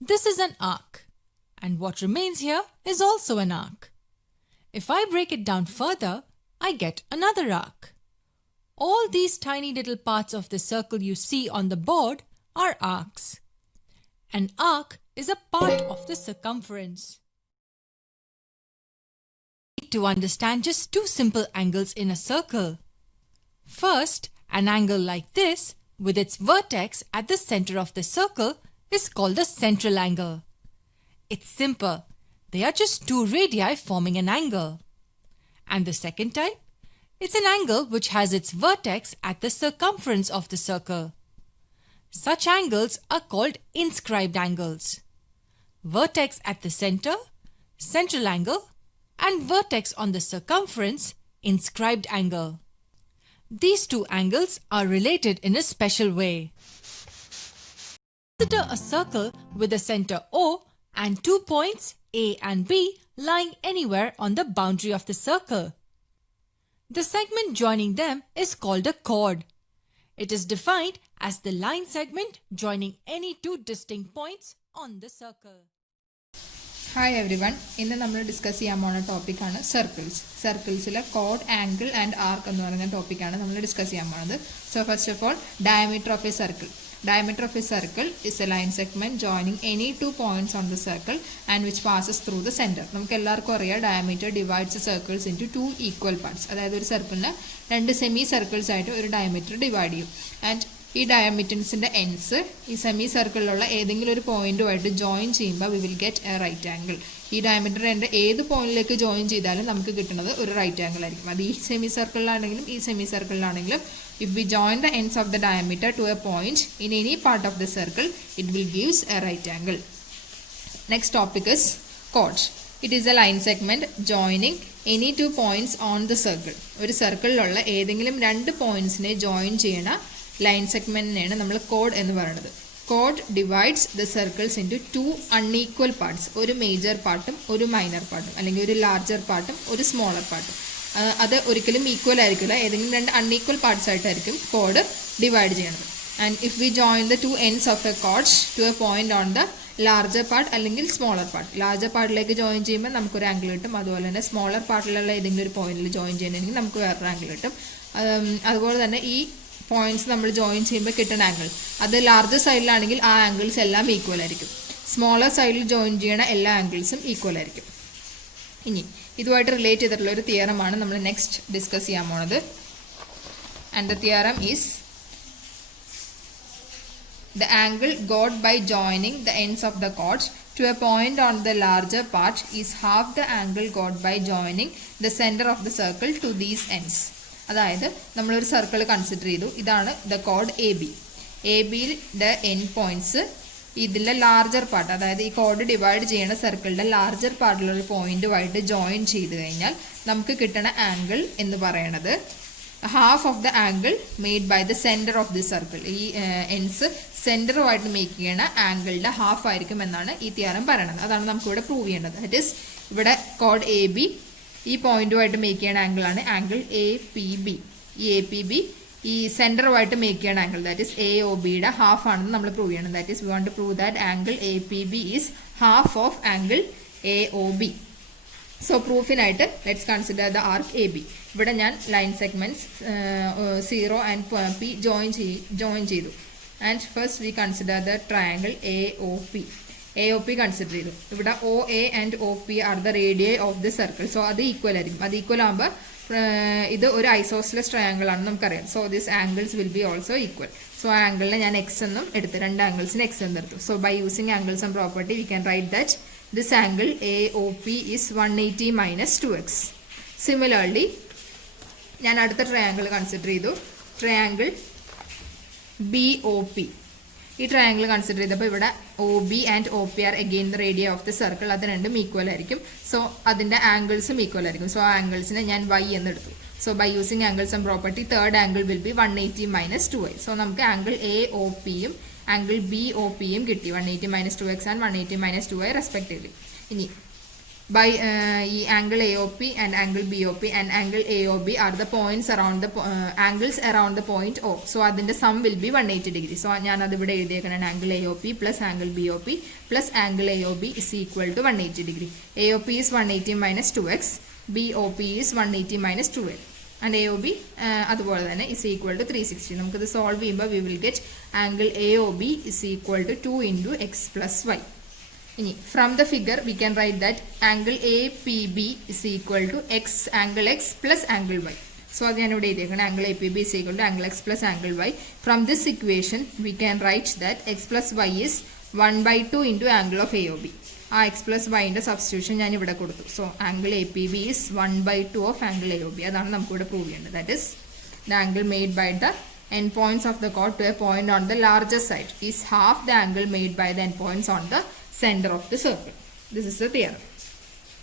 This is an arc, and what remains here is also an arc. If I break it down further, I get another arc. All these tiny little parts of the circle you see on the board are arcs. An arc is a part of the circumference. To understand just two simple angles in a circle. First, an angle like this with its vertex at the center of the circle is called the central angle. It's simple. They are just two radii forming an angle. And the second type? It's an angle which has its vertex at the circumference of the circle. Such angles are called inscribed angles. Vertex at the center, central angle, and vertex on the circumference, inscribed angle. These two angles are related in a special way. Consider a circle with a center O and 2 points A and B lying anywhere on the boundary of the circle. The segment joining them is called a chord. It is defined as the line segment joining any two distinct points on the circle. Hi everyone, ഇന്ന് നമ്മൾ discuss ചെയ്യാൻ പോകുന്ന ടോപ്പിക്കാണ് സർക്കിൾസിലെ code, angle and arc എന്ന് പറയുന്ന ടോപ്പിക്കാണ് നമ്മൾ discuss ചെയ്യാൻ പോകുന്നത്. So first of all, diameter of A circle. Diameter of a circle is a line segment joining any 2 points on the circle and which passes through the center. നമുക്ക് എല്ലാവർക്കും അറിയാം, diameter divides circles into 2 equal parts. അതായത് ഒരു സർക്കിളിനെ 2 semi circles ആയിട്ട് ഒരു diameter divide ചെയ്യും. And ഈ ഡയമീറ്റേഴ്സിൻ്റെ ends ഈ സെമി സർക്കിളിലുള്ള ഏതെങ്കിലും ഒരു പോയിന്റുമായിട്ട് ജോയിൻ ചെയ്യുമ്പോൾ we will get a right angle. ഈ ഡയമീറ്ററിൻ്റെ ഏത് പോയിന്റിലേക്ക് ജോയിൻ ചെയ്താലും നമുക്ക് കിട്ടുന്നത് ഒരു റൈറ്റ് ആംഗിൾ ആയിരിക്കും. അത് ഈ സെമി സർക്കിളിലാണെങ്കിലും ഈ semi സർക്കിളിലാണെങ്കിലും if we join the ends of the diameter to a point in any part of the circle, it will gives a right angle. Next topic is chord. It is a line segment joining any 2 points on the circle. ഒരു സർക്കിളിലുള്ള ഏതെങ്കിലും 2 പോയിന്റ്സിനെ join ചെയ്യുന്ന line സെഗ്മെന്റിനെയാണ് നമ്മൾ code എന്ന് പറയുന്നത്. Code divides the circles into 2 unequal parts. ഒരു major പാർട്ടും ഒരു minor പാർട്ടും, അല്ലെങ്കിൽ ഒരു ലാർജർ പാർട്ടും ഒരു സ്മോളർ പാർട്ടും. അത് ഒരിക്കലും ഈക്വൽ ആയിരിക്കില്ല, ഏതെങ്കിലും 2 അൺഈക്വൽ പാർട്സ് ആയിട്ടായിരിക്കും കോഡ് ഡിവൈഡ് ചെയ്യണത്. And if we join the 2 ends of a കോഡ് to a point on the larger part അല്ലെങ്കിൽ സ്മോളർ പാർട്ട്. ലാർജർ പാർട്ടിലേക്ക് ജോയിൻ ചെയ്യുമ്പോൾ നമുക്കൊരു ആംഗിൾ കിട്ടും. അതുപോലെ തന്നെ സ്മോളർ പാർട്ടിലുള്ള ഏതെങ്കിലും ഒരു പോയിന്റിൽ ജോയിൻ ചെയ്യണമെങ്കിൽ നമുക്ക് വേറൊരു ആംഗിൾ കിട്ടും. അതുപോലെ തന്നെ ഈ പോയിന്റ്സ് നമ്മൾ ജോയിൻ ചെയ്യുമ്പോൾ കിട്ടുന്ന ആംഗിൾ അത് ലാർജർ സൈഡിലാണെങ്കിൽ ആ ആംഗിൾസ് എല്ലാം ഈക്വൽ ആയിരിക്കും. സ്മോളർ സൈഡിൽ ജോയിൻ ചെയ്യണ എല്ലാ ആംഗിൾസും ഈക്വൽ ആയിരിക്കും. ഇനി ഇതുമായിട്ട് റിലേറ്റ് ചെയ്തിട്ടുള്ള ഒരു തിയറമാണ് നമ്മൾ നെക്സ്റ്റ് ഡിസ്കസ് ചെയ്യാൻ പോണത്. And the theorem is the angle got by joining the ends of the chords to a point on the larger part is half the angle got by joining the center of the circle to these ends. അതായത് നമ്മളൊരു circle consider ചെയ്തു. ഇതാണ് the code A B. A ബിയുടെ end points ഇതിലെ larger part, അതായത് ഈ code divide ചെയ്യുന്ന സർക്കിളിൻ്റെ ലാർജർ പാർട്ടിലുള്ള പോയിന്റുമായിട്ട് ജോയിൻ ചെയ്ത് കഴിഞ്ഞാൽ നമുക്ക് കിട്ടുന്ന ആംഗിൾ എന്ന് പറയണത് half of the angle made by the centre of the circle. ഈ എൻഡ്സ് സെൻറ്ററുമായിട്ട് മേക്ക് ചെയ്യണ ആംഗിളിൻ്റെ ഹാഫ് ആയിരിക്കും എന്നാണ് ഈ തിയറം പറയണത്. അതാണ് നമുക്കിവിടെ പ്രൂവ് ചെയ്യേണ്ടത്. ദാറ്റ് ഈസ് ഇവിടെ കോഡ് എ ബി ഈ പോയിന്റുമായിട്ട് മേക്ക് ചെയ്യണ ആംഗിളാണ് ആംഗിൾ എ പി ബി. ഈ എ പി ബി ഈ സെൻറ്ററുമായിട്ട് മേക്ക് ചെയ്യണ angle that is A O ബിയുടെ ഹാഫ് ആണെന്ന് നമ്മൾ പ്രൂവ് ചെയ്യണം. That is we want to prove that angle A P B is half of angle A O B. So പ്രൂഫിനായിട്ട് let's consider the arc A B. ഇവിടെ ഞാൻ line segments 0 and P join ചെയ്തു. And first we consider the triangle A O P. A O P consider ചെയ്തു. ഇവിടെ O A and O P are the radii of the circle. So അത് equal ആയിരിക്കും. അത് equal ആകുമ്പോൾ ഇത് ഒരു isosceles triangle ആണെന്ന് നമുക്കറിയാം. So this angles will be also equal. So ആംഗിളിനെ ഞാൻ എക്സ് എന്നും എടുത്തു, 2 ആംഗിൾസിന് എക്സ് എന്ന് എടുത്തു. So by using angles and property we can write that this angle AOP is 180 minus 2x. Similarly, ഞാൻ അടുത്ത ട്രയാങ്കിൾ കൺസിഡർ ചെയ്തു, ട്രയാങ്കിൾ BOP. ഈ ട്രയാങ്കിൾ കൺസിഡർ ചെയ്തപ്പോൾ ഇവിടെ OB and OP are again the റേഡിയ of the circle. അത് രണ്ടും equal ആയിരിക്കും. So അതിൻ്റെ ആംഗിൾസും ഈക്വൽ ആയിരിക്കും. സോ ആംഗിൾസിനെ ഞാൻ y എന്ന് എടുത്തു. So by using angles and property third angle will be 180 minus 2y. So നമുക്ക് ആംഗിൾ AOPയും ആംഗിൾ BOPയും കിട്ടി. 180 minus 2x and 180 minus 2y respectively. ഇനി by ഈ angle AOP and angle BOP and angle AOB are the points around the angles around the point O. So അതിന്റെ sum will be 180 degree. So ഞാൻ അത് ഇവിടെ എഴുതിയേക്കണം angle AOP plus angle BOP plus angle AOB is equal to 180 degree. AOP is 180 minus 2x. BOP is 180 minus 2l. And AOB അതുപോലെ തന്നെ is equal to 360. നമുക്കിത് solve ചെയ്യുമ്പോൾ we will get angle AOB is equal to 2 into x plus y. From the figure we can write that angle APB is equal to x angle x plus angle y. So again angle APB is equal to angle x plus angle y. From this equation we can write that x plus y is 1 by 2 into angle of AOB. X plus y in the substitution ഞാൻ ഇവിടെ കൊടുത്തു. So angle APB is 1 by 2 of angle AOB. അതാണ് നമുക്ക് ഇവിടെ prove ചെയ്യേണ്ടത്. That is the angle made by the endpoints of the chord to a point on the larger side is half the angle made by the endpoints on the center of the circle. This is the theorem.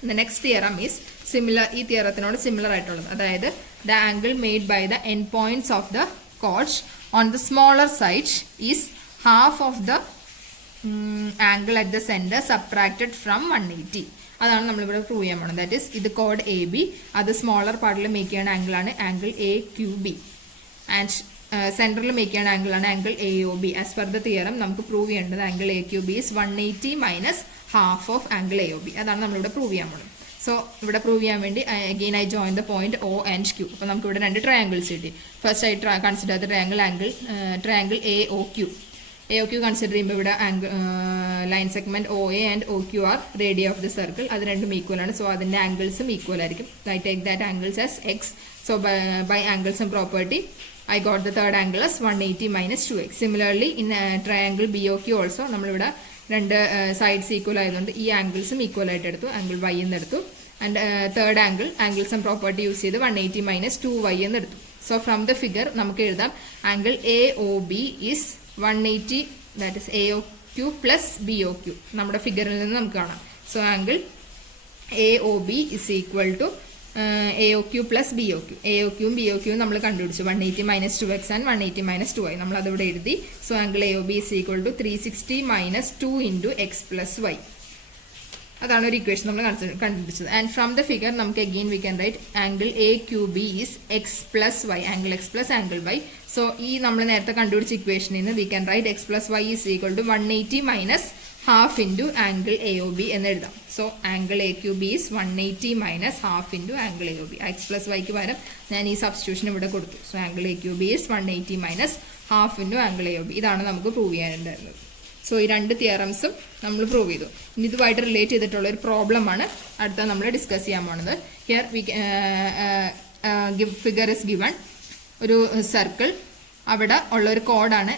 The next theorem is similar. ഈ തിയറത്തിനോട് similar ആയിട്ടുള്ളത്, അതായത് the angle made by the endpoints of the chords on the smaller side is half of the angle at the center subtracted from 180. അതാണ് നമ്മളിവിടെ prove ചെയ്യാൻ പോകുന്നത്. That is ഇത് കോഡ് AB, അത് സ്മോളർ പാർട്ടിൽ മേക്ക് ചെയ്യുന്ന ആംഗിളാണ് ആംഗിൾ AQB ആൻഡ് സെൻറ്ററിൽ മേക്ക് ചെയ്യുന്ന ആംഗിളാണ് angle AOB. As per the theorem നമുക്ക് പ്രൂവ് ചെയ്യേണ്ടത് angle AQB is 180 minus half of angle AOB. അതാണ് നമ്മളിവിടെ പ്രൂവ് ചെയ്യാൻ പോകുന്നത്. സോ ഇവിടെ പ്രൂവ് ചെയ്യാൻ വേണ്ടി again I join the point O and Q. അപ്പോൾ നമുക്ക് ഇവിടെ രണ്ട് ട്രയാങ്കിൾസ് കിട്ടി. First I consider the triangle AOQ. AOQ consider ചെയ്യുമ്പോൾ ഇവിടെ line segment OA and OQ are radii of the circle. അത് രണ്ടും ഈക്വൽ ആണ്. സോ അതിൻ്റെ ആംഗിൾസും ഈക്വൽ ആയിരിക്കും. I take that angles as X. So by angles and property I got the third angle as 180 minus 2x. Similarly, in triangle BOQ also, നമ്മളിവിടെ രണ്ട് sides equal ആയതുകൊണ്ട് ഈ ആംഗിൾസും ഈക്വൽ ആയിട്ട് എടുത്തു. ആംഗിൾ y എന്ന് എടുത്തു. And third angles and property use ചെയ്ത് 180 minus 2y എന്ന് എടുത്തു. സോ ഫ്രം ദ ഫിഗർ നമുക്ക് എഴുതാം angle AOB is 180, that is AOQ plus BOQ. നമ്മുടെ ഫിഗറിൽ നിന്ന് നമുക്ക് കാണാം. So angle AOB is equal to AOQ plus BOQ. AOQയും BOQയും നമ്മൾ കണ്ടുപിടിച്ചു. 180 minus 2x and 180 minus 2y നമ്മൾ അതിവിടെ എഴുതി. So angle AOB is equal to 360 minus 2 into x plus y. അതാണ് ഒരു ഇക്വേഷൻ നമ്മൾ കണ്ടുപിടിച്ചത്. ആൻഡ് ഫ്രം ദ ഫിഗർ നമുക്ക് again we can write angle AQB is x plus y, angle x plus angle y. So ഈ നമ്മൾ നേരത്തെ കണ്ടുപിടിച്ച ഇക്വേഷനിൽ നിന്ന് we can write x plus y is equal to 180 minus half into angle AOB എന്ന് എഴുതാം. So angle AQB is 180 minus half into angle AOB. X plus വൈക്ക് പകരം ഞാൻ ഈ സബ്സ്റ്റിറ്റ്യൂഷൻ ഇവിടെ കൊടുത്തു. So angle AQB is 180 minus half into angle AOB. ഇതാണ് നമുക്ക് പ്രൂവ് ചെയ്യാനുണ്ടായിരുന്നത്. സോ ഈ രണ്ട് തിയറംസും നമ്മൾ പ്രൂവ് ചെയ്തു. ഇനി ഇതുമായിട്ട് റിലേറ്റ് ചെയ്തിട്ടുള്ള ഒരു പ്രോബ്ലമാണ് അടുത്ത നമ്മൾ ഡിസ്കസ് ചെയ്യാൻ പോകുന്നത്. Here figure is given. ഒരു സർക്കിൾ, അവിടെ ഉള്ള ഒരു കോഡാണ്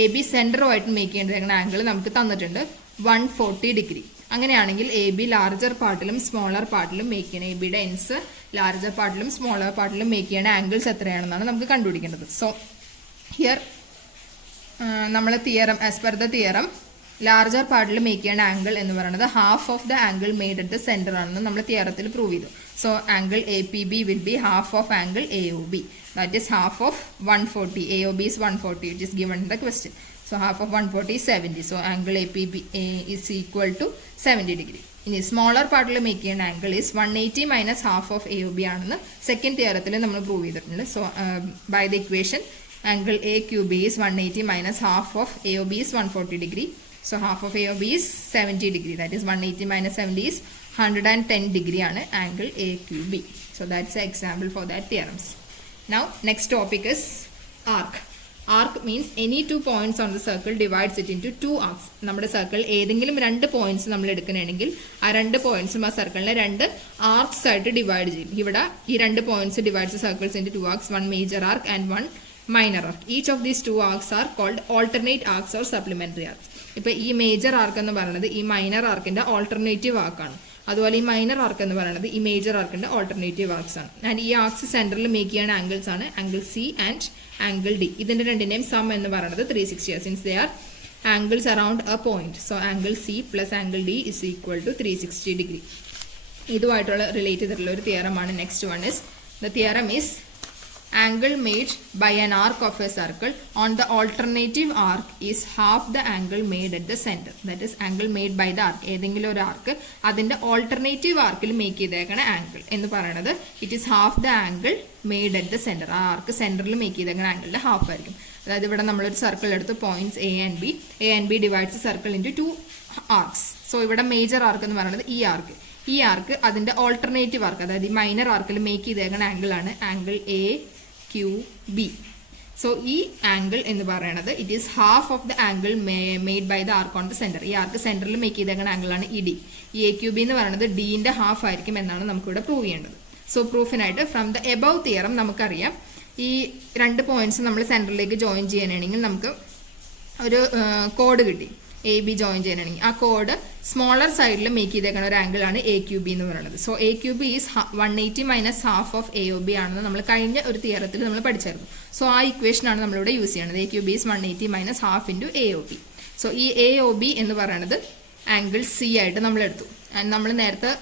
AB സെൻറ്ററുമായിട്ട് മേക്ക് ചെയ്യേണ്ട ആംഗിൾ നമുക്ക് തന്നിട്ടുണ്ട് 140 ഡിഗ്രി. അങ്ങനെയാണെങ്കിൽ AB ലാർജർ പാർട്ടിലും സ്മോളർ പാർട്ടിലും മേക്ക് ചെയ്യണം. ABയുടെ എൻസ് ലാർജർ പാർട്ടിലും സ്മോളർ പാർട്ടിലും മേക്ക് ചെയ്യേണ്ട ആംഗിൾസ് എത്രയാണെന്നാണ് നമുക്ക് കണ്ടുപിടിക്കേണ്ടത്. സോ ഹിയർ നമ്മൾ theorem, as per the theorem, larger പാർട്ടിൽ മേക്ക് ചെയ്യേണ്ട ആംഗിൾ എന്ന് പറയുന്നത് half of the angle made at the centre ആണെന്ന് നമ്മൾ തിയറത്തിൽ പ്രൂവ് ചെയ്തു. So angle APB will be half of angle AOB. That is half of 140. AOB is 140, which is given in the question. So half of 140 is 70. So angle APB is equal to 70 degree. In the smaller part of make an angle is 180 minus half of AOB. Second theorem prove it. So by the equation, angle AQB is 180 minus half of AOB is 140 degree. So half of AOB is 70 degree. That is 180 minus 70 is 110 degree angle AQB. So that's the example for that theorems. Now next topic is arc. Arc means any two points on the circle divides it into two arcs. നമ്മുടെ circle ഏതെങ്കിലും രണ്ട് points നമ്മൾ എടുക്കണമെങ്കിൽ ആ രണ്ട് പോയിന്റ്സും ആ സർക്കിളിനെ രണ്ട് arcs ആയിട്ട് ഡിവൈഡ് ചെയ്യും. ഇവിടെ ഈ രണ്ട് points divides circles into two arcs, one major arc and one minor arc. Each of these two arcs are called alternate arcs or supplementary arcs. ഇപ്പൊ ഈ മേജർ ആർക്ക് എന്ന് പറയുന്നത് ഈ മൈനർ ആർക്കിന്റെ ഓൾട്ടർനേറ്റീവ് ആർക്കാണ്. അതുപോലെ ഈ മൈനർ ആർക്ക് എന്ന് പറയുന്നത് ഈ മേജർ ആർക്കിന്റെ ഓൾട്ടർനേറ്റീവ് ആർക്സ് ആണ്. ആൻഡ് ഈ ആർക്സ് സെന്ററിൽ മേക്ക് ചെയ്യുന്ന ആംഗിൾസ് ആണ് angle C and angle D. ഇതിന്റെ രണ്ടിന്റെയും സം എന്ന് പറയുന്നത് 360 since they are angles around a point. So angle C plus angle D is equal to 360 degree. ഇതുമായിട്ടുള്ള റിലേറ്റ് ചെയ്തിട്ടുള്ള ഒരു തിയറമാണ്. Next one is the theorem is angle made by an arc of a circle on the alternative arc is half the angle made at the center. That is angle made by the arc. ഏതെങ്കിലും ഒരു ആർക്ക് അതിൻ്റെ alternative ആർക്കിൽ make ചെയ്തേക്കണ angle എന്ന് പറയുന്നത് it is half the angle made at the centre. ആ ആർക്ക് സെൻറ്ററിൽ make ചെയ്തേക്കണ ആംഗിളിൻ്റെ half ആയിരിക്കും. അതായത് ഇവിടെ നമ്മളൊരു സർക്കിൾ എടുത്ത് points A and B divides circle into 2 arcs. So ഇവിടെ മേജർ ആർക്ക് എന്ന് പറയുന്നത് ഈ ആർക്ക് അതിൻ്റെ ഓൾട്ടർനേറ്റീവ് ആർക്ക്, അതായത് ഈ മൈനർ ആർക്കിൽ മേക്ക് ചെയ്തേക്കുന്ന ആംഗിളാണ് angle A Q B. So ഈ ആംഗിൾ എന്ന് പറയുന്നത് it is half of the angle made by the arc on the centre. ഈ ആർക്ക് സെൻറ്ററിൽ മേക്ക് ചെയ്തേക്കുന്ന ആംഗിളാണ് ഈ ഡി. ഈ എ ക്യു ബി എന്ന് പറയുന്നത് ഡിൻ്റെ ഹാഫ് ആയിരിക്കും എന്നാണ് നമുക്കിവിടെ പ്രൂവ് ചെയ്യേണ്ടത്. സോ പ്രൂഫിനായിട്ട് ഫ്രം ദ എബവ് തിയറം നമുക്കറിയാം ഈ 2 പോയിന്റ്സ് നമ്മൾ സെൻറ്ററിലേക്ക് ജോയിൻ ചെയ്യാനാണെങ്കിൽ നമുക്ക് ഒരു കോഡ് കിട്ടി. എ ബി ജോയിൻ ചെയ്യാനാണെങ്കിൽ ആ കോഡ് സ്മോളർ സൈഡിൽ മേക്ക് ചെയ്തേക്കുന്ന ഒരു ആംഗിളാണ് എ ക്യു ബി എന്ന് പറയുന്നത്. So A Q B is 180 minus half of A O B ആണെന്ന് നമ്മൾ കഴിഞ്ഞ ഒരു തിയറത്തിൽ നമ്മൾ പഠിച്ചായിരുന്നു. സോ ആ ഇക്വേഷനാണ് നമ്മളിവിടെ യൂസ് ചെയ്യുന്നത്. A Q B is 180 minus half into A O B. So ഈ എ ഒ ബി എന്ന് പറയുന്നത് ആംഗിൾ സി ആയിട്ട് നമ്മൾ എടുത്തു. ആൻഡ് നമ്മൾ നേരത്തെ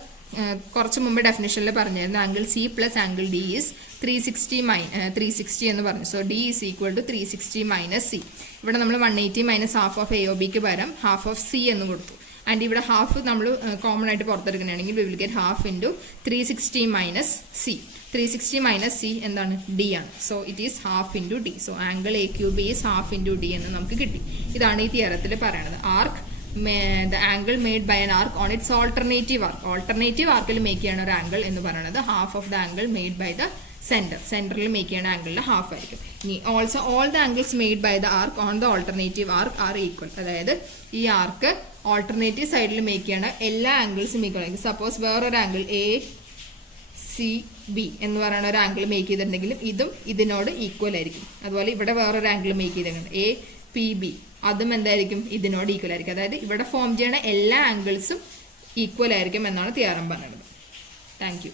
കുറച്ച് മുമ്പ് ഡെഫിനേഷനിൽ പറഞ്ഞായിരുന്നു angle C plus angle D is 360 എന്ന് പറഞ്ഞു. So D is equal to 360 minus C. ഇവിടെ നമ്മൾ 180 minus half of A O ബിക്ക് പകരം ഹാഫ് ഓഫ് സി എന്ന് കൊടുത്തു. ആൻഡ് ഇവിടെ ഹാഫ് നമ്മൾ കോമൺ ആയിട്ട് പുറത്തെടുക്കുകയാണെങ്കിൽ we will get half into 360 minus C. 360 minus C എന്താണ്? ഡി ആണ്. So it is half into D. So angle A Q B is half into D എന്ന് നമുക്ക് കിട്ടി. ഇതാണ് ഈ തിയറത്തിൽ പറയുന്നത്. Arc the angle made by an arc on its alternative arcൽ മേക്ക് ചെയ്യണ ഒരു ആംഗിൾ എന്ന് പറയുന്നത് half of the angle made by the സെൻറ്ററിൽ മേക്ക് ചെയ്യണ ആംഗിളിൻ്റെ ഹാഫ് ആയിരിക്കും. ഇനി also all the angles made by the arc on the alternative arc are equal. അതായത് ഈ ആർക്ക് ഓൾട്ടർനേറ്റീവ് സൈഡിൽ മേക്ക് ചെയ്യണ എല്ലാ ആംഗിൾസും ഈക്വൽ ആയിരിക്കും. സപ്പോസ് വേറൊരു ആംഗിൾ എ സി ബി എന്ന് പറയുന്ന ഒരു ആംഗിൾ മേക്ക് ചെയ്തിട്ടുണ്ടെങ്കിലും ഇതും ഇതിനോട് ഈക്വൽ ആയിരിക്കും. അതുപോലെ ഇവിടെ വേറൊരു ആംഗിൾ മേക്ക് ചെയ്തിട്ടുണ്ട് എ പി ബി, അതും എന്തായിരിക്കും? ഇതിനോട് ഈക്വൽ ആയിരിക്കും. അതായത് ഇവിടെ ഫോം ചെയ്യണ എല്ലാ ആംഗിൾസും ഈക്വൽ ആയിരിക്കും എന്നാണ് തിയറം പറയുന്നത്. Thank you.